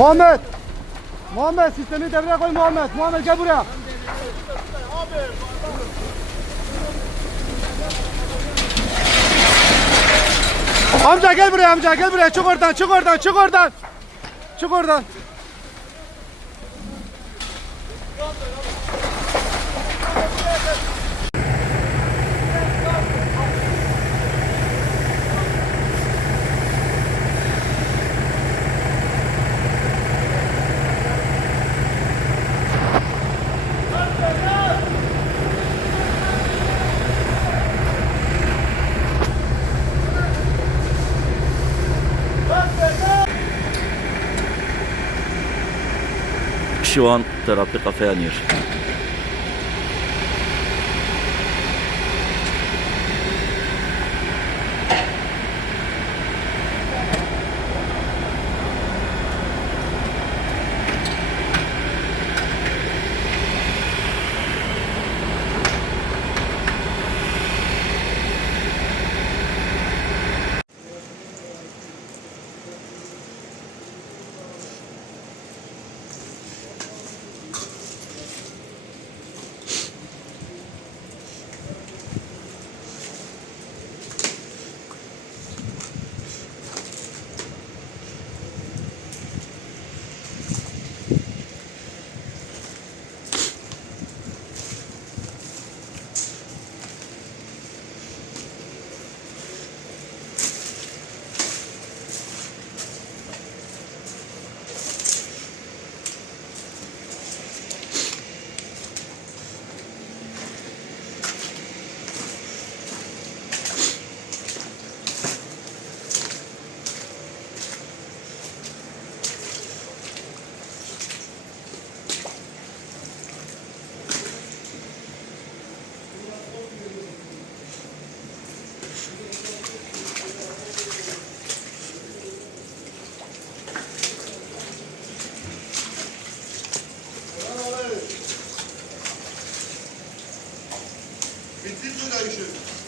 Muhammed! Muhammed sistemi devreye koy Muhammed. Muhammed gel buraya. Amca gel buraya amca gel buraya. Çık oradan çık oradan çık oradan. Çık oradan. Şu an terapi kafe yanıyor. Bitti mi işi?